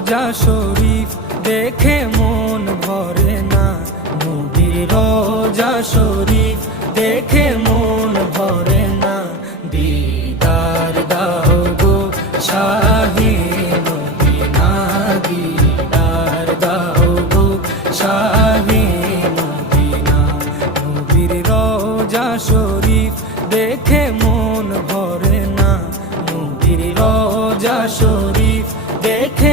রোজা শরীফ দেখে মন ভরে না, নবীর রোজা শরীফ দেখে মন ভরে না। দিদার দাও গো শাহে মদিনা, দিদার দাও গো শাহে মদিনা। নবীর রোজা শরীফ দেখে মন ভরে না, নবীর রোজা শরীফ দেখে